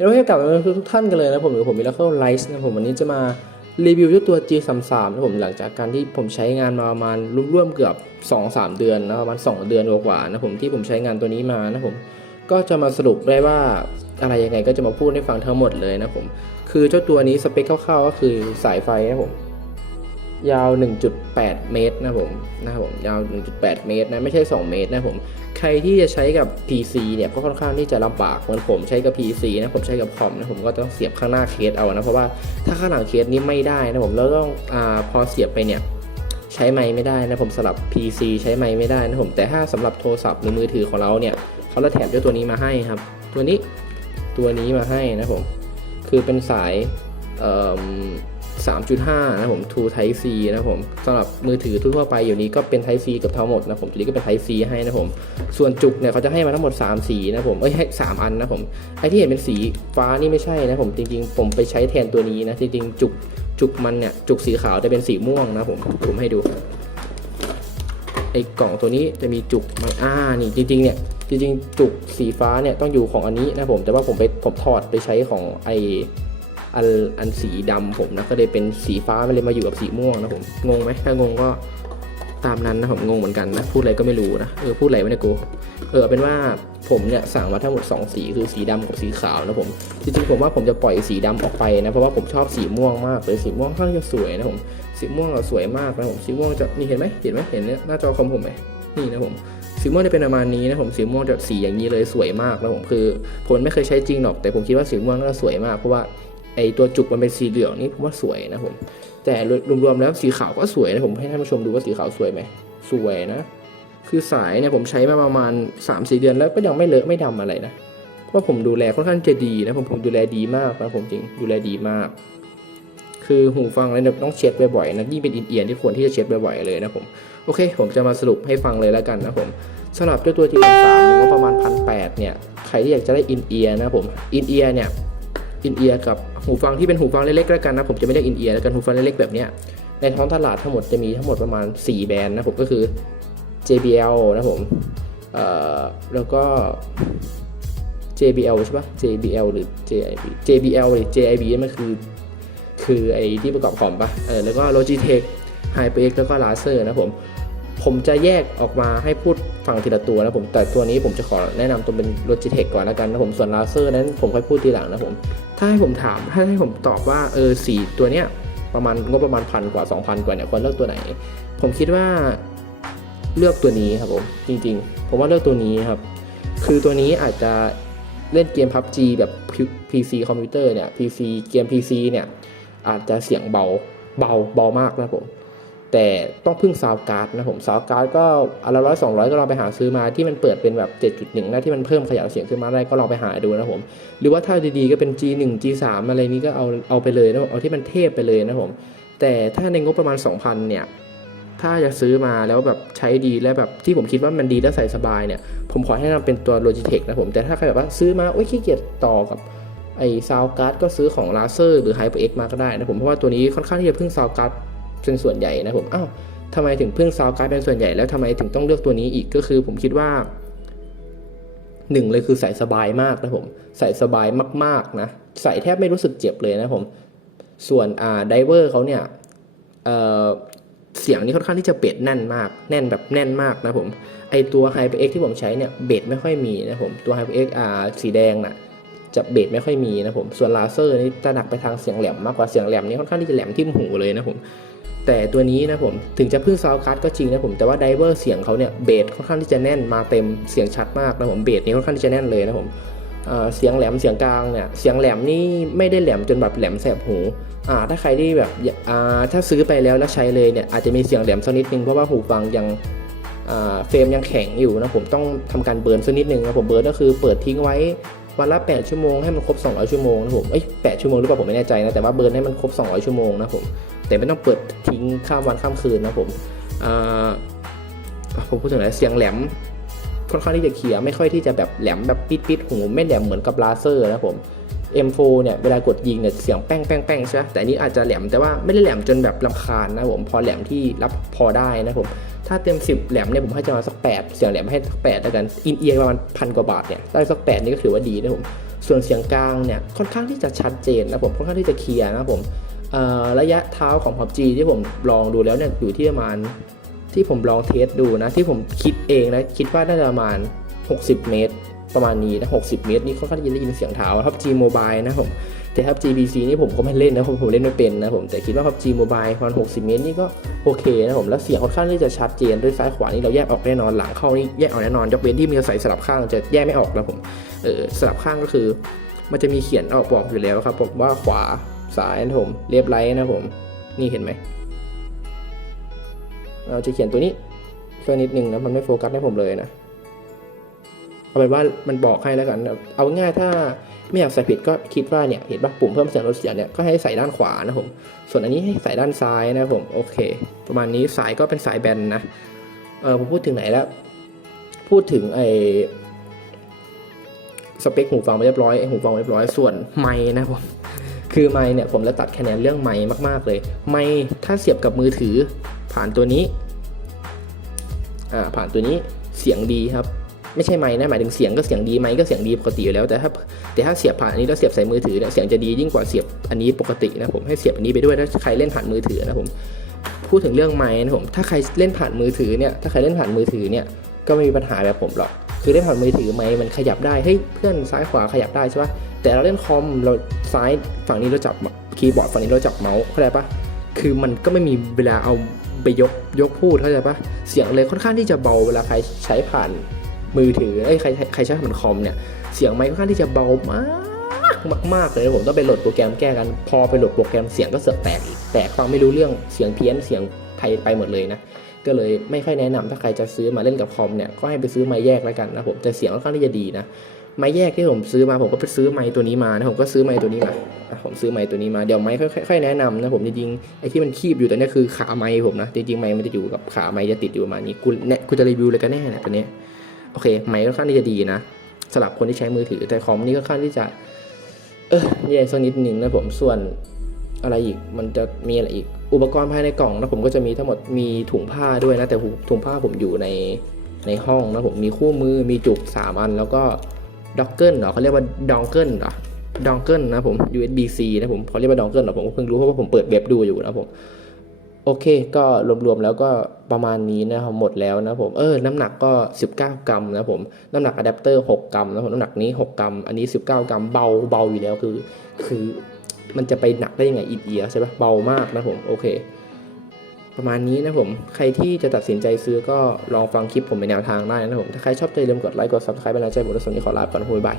เดี๋ยวให้กลับมาทุกท่านกันเลยนะผมหรือผมมิราเคิลไลท์นะผมวันนี้จะมารีวิวเจ้าตัว G33 นะผมหลังจากการที่ผมใช้งานมาประมาณร่วมๆเกือบ 2-3 เดือนนะประมาณ2เดือนกว่าๆนะผมที่ผมใช้งานตัวนี้มานะผมก็จะมาสรุปได้ว่าอะไรยังไงก็จะมาพูดให้ฟังทั้งหมดเลยนะผมคือเจ้าตัวนี้สเปคคร่าวๆก็คือสายไฟนะผม ยาว 1.8 เมตรนะผมนะครับผมยาว 1.8 เมตรนะไม่ใช่ 2 เมตรนะผมใครที่จะใช้กับ PC เนี่ยก็ค่อนข้างที่จะลำบากเหมือนผมใช้กับ PC นะผมใช้กับคอมนะผมก็ต้องเสียบข้างหน้าเคสเอานะเพราะว่าถ้าข้างหลังเคสนี้ไม่ได้นะผมแล้วต้องอาพอเสียบไปเนี่ยใช้ไม้ไม่ได้นะผมสำหรับ PC ใช้ไม้ไม่ได้นะผมแต่ถ้าสำหรับโทรศัพท์หรือมือถือของเราเนี่ยเขาจะแถมด้วยตัวนี้มาให้ครับ ตัวนี้ตัวนี้มาให้นะผมคือเป็นสายเอ่อ 3.5 นะผม True Type C นะผมสำหรับมือถือทั่วไปอยู่นี้ก็เป็น Type C กับทั้งหมดนะผมตัวนี้ก็เป็น Type C ให้นะผม ส่วนจุกเนี่ยเขาจะให้มาทั้งหมด 3 สีนะผม เอ้ยให้3อันนะผม ไอที่เห็นเป็นสีฟ้านี่ไม่ใช่นะผม จริง ๆ ผมไปใช้แทนตัวนี้นะ จริง ๆ จุกจุกมันเนี่ย จุกสีขาวจะเป็นสีม่วงนะผม ผมให้ดู ไอกล่องตัวนี้จะมีจุกมันอ่า นี่จริง ๆ เนี่ยจริงๆ จุกสีฟ้าเนี่ยต้องอยู่ของอันนี้นะผม แต่ว่าผมไปผมถอดไปใช้ของไอ อันอันสีดำผมนะก็เลยเป็นสีฟ้ามันเลยมาอยู่กับสีม่วงนะผมงงไหมถ้างงก็ตามนั้นนะผมงงเหมือนกันนะพูดอะไรก็ไม่รู้นะเออพูดอะไรไม่ได้กูเออเป็นว่าผมเนี่ยสั่งมาทั้งหมด2สีคือสีดำกับสีขาวนะผมจริงๆผมว่าผมจะปล่อยสีดำออกไปนะเพราะว่าผมชอบสีม่วงมากเลยสีม่วงค่อนข้างจะสวยนะผมสีม่วงเราสวยมากนะผมสีม่วงจะนี่เห็นไหมเห็นไหมเห็นเนี่ยหน้าจอคอมผมไหมนี่นะผมสีม่วงจะเป็นประมาณนี้นะผมสีม่วงจะสีอย่างนี้เลยสวยมากนะผมคือผมไม่เคยใช้จริงหรอกแต่ผมคิดว่าสีม่วงน่าจะสวยมากเพราะว่า ไอตัวจุกมันเป็นสีเหลืองนี่ผมว่าสวยนะผม แต่รวมๆแล้วสีขาวก็สวยนะผมให้ท่านผู้ชมดูว่าสีขาวสวยไหมสวยนะ คือสายเนี่ยผมใช้มาประมาณ3าสี่เดือนแล้วก็ยังไม่เลอะไม่ดำอะไรนะเพราะผมดูแลค่อนข้างจะดีนะผมผมดูแลดีมากนะผมจริงดูแลดีมาก คือหูฟังอะไรเนี่ยต้องเช็ดบ่อยๆนะยิ่งเป็นอินเอียร์ที่ควรที่จะเช็ดบ่อยๆเลยนะผมโอเค ผมจะมาสรุปให้ฟังเลยแล้วกันนะผมสำหรับเจ้าตัว G3 ก็ประมาณพันแเนี่ยใครที่อยากจะได้อินเอียร์นะผมอินเอียร์เนี่ย อินเอียร์กับหูฟังที่เป็นหูฟังเล็กๆแล้วกันนะผมจะไม่เรียกอินเอียร์แล้วกันหูฟังเล็กๆแบบเนี้ยในท้องตลาดทั้งหมดจะมีทั้งหมดประมาณ 4 แบรนด์นะผมก็คือ JBL นะผมแล้วก็ JBL ใช่ปะ JBL หรือ JIB JBL หรือ JIB มันคือ คือไอที่ประกอบคอมปะเออแล้วก็ Logitech HyperX แล้วก็ Razer นะผม ผมจะแยกออกมาให้พูดฟังทีละตัวนะผมแต่ตัวนี้ผมจะขอแนะนำตัวเป็น Logitech ก่อนแล้วกันนะผมส่วน Razer นั้นผมค่อยพูดทีหลังนะผม ถ้าให้ผมถามถ้าให้ผมตอบว่าเออสีตัวเนี้ยประมาณงบประมาณพันกว่า 2,000 กว่าเนี่ยควรเลือกตัวไหน ผมคิดว่าเลือกตัวนี้ครับผมจริงๆ ผมว่าเลือกตัวนี้ครับ คือตัวนี้อาจจะเล่นเกม PUBG แบบ PC คอมพิวเตอร์เนี่ย PC เกม PC เนี่ยอาจจะเสียงเบาเบาเบามากนะผม แต่ต้องพึ่งซาวการ์ดนะผมซาวการ์ดก็อนละร้อยสองร้อยก็ลองไปหาซื้อมาที่มันเปิดเป็นแบบ 7.1นะที่มันเพิ่มขยายเสียงขึ้นมาได้ก็ลองไปหาดูนะผม หรือว่าถ้าดีๆก็เป็น G1 G3 อะไรนี้ก็เอาเอาไปเลยนะเอาที่มันเทพไปเลยนะผม แต่ถ้าในงบประมาณ 2,000 เนี่ย ถ้าจะซื้อมาแล้วแบบใช้ดีและแบบที่ผมคิดว่ามันดีและใส่สบายเนี่ย ผมขอให้นำเป็นตัว Logitech นะผม แต่ถ้าใครแบบว่าซื้อมาโอ้ยขี้เกียจต่อกับไอ้ซาวการ์ดก็ซื้อของ Razer หรือ HyperX มาก็ได้นะผมเพราะว่าตัวนี้ค่อนข้างที่จะพึ่งซาวการ์ด เป็นส่วนใหญ่นะผมอ้าวทำไมถึงพึ่งซาวการ์ดเป็นส่วนใหญ่แล้วทำไมถึงต้องเลือกตัวนี้อีกก็คือ ผมคิดว่าหนึ่งเลยคือใส่สบายมากนะผมใส่สบายมากๆนะใส่แทบไม่รู้สึกเจ็บเลยนะผมส่วนอ่าไดเวอร์เขาเนี่ยเเสียงนี่ค่อนข้างที่จะเบสแน่นมาก แน่นแบบแน่นมากนะผมไอตัว HyperX ที่ผมใช้เนี่ยเบสไม่ค่อยมีนะผมตัว HyperX อ่าสีแดงน่ะ จะเบสไม่ค่อยมีนะผม ส่วนลาเซอร์นี่จะหนักไปทางเสียงแหลมมากกว่าเสียงแหลมนี่ค่อนข้างที่จะแหลมทิ่มหูเลยนะผม แต่ตัวนี้นะผมถึงจะพึ่งซาวการ์ดก็จริงนะผมแต่ว่าไดเวอร์เสียงเขาเนี่ยเบสค่อนข้างที่จะแน่นมาเต็มเสียงชัดมากนะผมเบสนี่ค่อนข้างที่จะแน่นเลยนะผมเเสียงแหลมเสียงกลางเนี่ยเสียงแหลมนี่ไม่ได้แหลมจนแบบแหลมแสบหูอ่าถ้าใครที่แบบอ่าถ้าซื้อไปแล้วแล้วใช้เลยเนี่ยอาจจะมีเสียงแหลมสักนิดนึงเพราะว่าหูฟังยังเฟรมยังแข็งอยู่นะผมต้องทำการเบิร์นสักนิดนึงนะผมเบิร์นก็คือเปิดทิ้งไว้ วันละ 8 ชั่วโมงให้มันครบ 200 ชั่วโมงนะผมเอ้ย8ชั่วโมงหรือเปล่าผมไม่แน่ใจนะแต่ว่าเบิร์นให้มันครบ 200 ชั่วโมงนะผมแต่ไม่ต้องเปิดทิ้งข้ามวันข้ามคืนนะผมอ่าผมพูดถึงอะไรเสียงแหลมค่อนข้างที่จะเคลียร์ไม่ค่อยที่จะแบบแหลมแบบปิดปิดๆหูไม่แหลมเหมือนกับลาเซอร์นะผม M4 เนี่ยเวลากดยิงเนี่ยเสียงแป้งแป้งแป้งใช่ไหมแต่อันนี้อาจจะแหลมแต่ว่าไม่ได้แหลมจนแบบลำคาญนะผมพอแหลมที่รับพอได้นะผมถ้าเต็ม 10 แหลมเนี่ยผมให้จะมาสัก 8 เสียงแหลมให้สัก8แล้วกันอินเอียร์ประมาณพันกว่าบาทเนี่ยได้สัก 8 นี่ก็ถือว่าดีนะผมส่วนเสียงกลางเนี่ยค่อนข้างที่จะชัดเจนนะผมค่อนข้างที่จะเคลียร์นะผมระยะเท้าของ PUBG ที่ผมลองดูแล้วเนี่ยอยู่ที่ประมาณที่ผมลองเทสดูนะที่ผมคิดเองนะคิดว่าน่าจะประมาณ 60 เมตร ประมาณนี้นะ 60 เมตรนี่ค่อนข้างที่จะได้ยินเสียงเท้า PUBG Mobile นะผม แต่ PUBG PC นี่ผมก็ไม่เล่นนะผมผมเล่นไม่เป็นนะผม แต่คิดว่า PUBG Mobile ประมาณ60 เมตรนี่ก็โอเคนะผม แล้วเสียงค่อนข้างที่จะชัดเจนด้วยซ้ายขวานี่เราแยกออกแน่นอน หลังเข้านี่แยกออกแน่นอน ยกเว้นที่มีใส่สลับข้างจะแยกไม่ออกนะผม เออสลับข้างก็คือ มันจะมีเขียนออกบอกอยู่แล้วครับผมว่าขวาซ้ายนะผม เรียบไร้นะผม นี่เห็นไหมเราจะเขียนตัวนี้เพื่อนิดนึงนะมันไม่โฟกัสให้ผมเลยนะ เอาเป็นว่ามันบอกให้แล้วกัน เอาง่ายถ้าไม่อยากใส่ผิดก็คิดว่าเนี่ยเห็นปะปุ่มเพิ่มเสียงลดเสียงเนี่ยก็ให้ใส่ด้านขวานะผม ส่วนอันนี้ให้ใส่ด้านซ้ายนะผมโอเค ประมาณนี้สายก็เป็นสายแบนนะเออผมพูดถึงไหนแล้ว พูดถึงไอสเปคหูฟังไปเรียบร้อยไอ้หูฟังเรียบร้อยส่วนไมค์นะผมคือไมค์เนี่ยผมจะตัดคะแนนเรื่องไมค์มากๆเลย ไมค์ถ้าเสียบกับมือถือผ่านตัวนี้อ่าผ่านตัวนี้เสียงดีครับ ไม่ใช่ไม้นะหมายถึงเสียงก็เสียงดีไม้ก็เสียงดีปกติอยู่แล้วแต่ถ้าแต่ถ้าเสียบผ่านอันนี้แล้วเสียบใส่มือถือเนี่ยเสียงจะดียิ่งกว่าเสียบอันนี้ปกตินะผมให้เสียบอันนี้ไปด้วยถ้าใครเล่นผ่านมือถือนะผมพูดถึงเรื่องไม้นะผมถ้าใครเล่นผ่านมือถือเนี่ยถ้าใครเล่นผ่านมือถือเนี่ยก็ไม่มีปัญหาแบบผมหรอกคือเล่นผ่านมือถือไม้มันขยับได้เฮ้ยเพื่อนซ้ายขวาขยับได้ใช่ปะแต่เราเล่นคอมเราซ้ายฝั่งนี้เราจับคีย์บอร์ดฝั่งนี้เราจับเมาส์เข้าใจปะคือมันก็ไม่มีเวลาเอาไปยกยกพูดเข้าใจปะเสียงเลยค่อนข้างที่จะเบาเวลาใครใช้ผ่าน มือถือไอ้ใครใครใครใช้ผ่านคอมเนี่ยเสียงไมค์ค่อนข้างที่จะเบามากมากๆเลยผมต้องไปโหลดโปรแกรมแก้กัน พอไปโหลดโปรแกรมเสียงก็เสือกแตกอีกแตกฟังไม่รู้เรื่องเสียงเพี้ยนเสียงไทยไปหมดเลยนะก็เลยไม่ค่อยแนะนำถ้าใครจะซื้อมาเล่นกับคอมเนี่ยก็ให้ไปซื้อไม้แยกแล้วกันนะผมแต่เสียงค่อนข้างที่จะดีนะไม้แยกที่ผมซื้อมาผมก็ไปซื้อไม้ตัวนี้มานะผมก็ซื้อไม้ตัวนี้มาผมซื้อไม้ตัวนี้มาเดี๋ยวไม้ค่อยๆแนะนำนะผมจริงๆไอ้ที่มันคีบอยู่ตัวเนี้คือขาไม้ผมนะจริงๆไม้มันจะอยู่กับขาไม้จะติดอยู่ประมาณนี้กูเนี่ยกูจะรีวิวเลยกันแน่นี่ยตัวเนี้ย โอเคไมค์ค่อนข้างที่จะดีนะสำหรับคนที่ใช้มือถือแต่คอมนี่ค่อนข้างที่จะ เออแย่สักนิดหนึ่งนะผมส่วนอะไรอีกมันจะมีอะไรอีก อุปกรณ์ภายในกล่องนะผมก็จะมีทั้งหมดมีถุงผ้าด้วยนะแต่ถุงผ้าผมอยู่ในในห้องนะผมมีคู่มือมีจุก 3 อัน แล้วก็ด็อกเกิลเหรอเขาเรียกว่าดองเกิลเหรอดองเกิลนะผม USB C นะผมเขาเรียกว่าดองเกิลเหรอผมก็เพิ่งรู้เพราะว่าผมเปิดเว็บดูอยู่นะผม โอเค ก็รวมๆแล้วก็ประมาณนี้นะครับหมดแล้วนะผมเออน้ำหนักก็ 19 กรัมนะผมน้ำหนักอะแดปเตอร์6กรัมนะผมน้ำหนักนี้ 6 กรัม อันนี้ 19 กรัมเบาเบาอยู่แล้วคือ คือมันจะไปหนักได้ยังไงอีเอียใช่ปะเบามากนะผมโอเค ประมาณนี้นะผมใครที่จะตัดสินใจซื้อก็ลองฟังคลิปผมเป็นแนวทางได้นะผมถ้าใครชอบใจอย่าลืมกดไลค์กด subscribe เป็นกำลังใจผมด้วยสำหรับวันนี้ขอลาไปก่อนบ๊ายบาย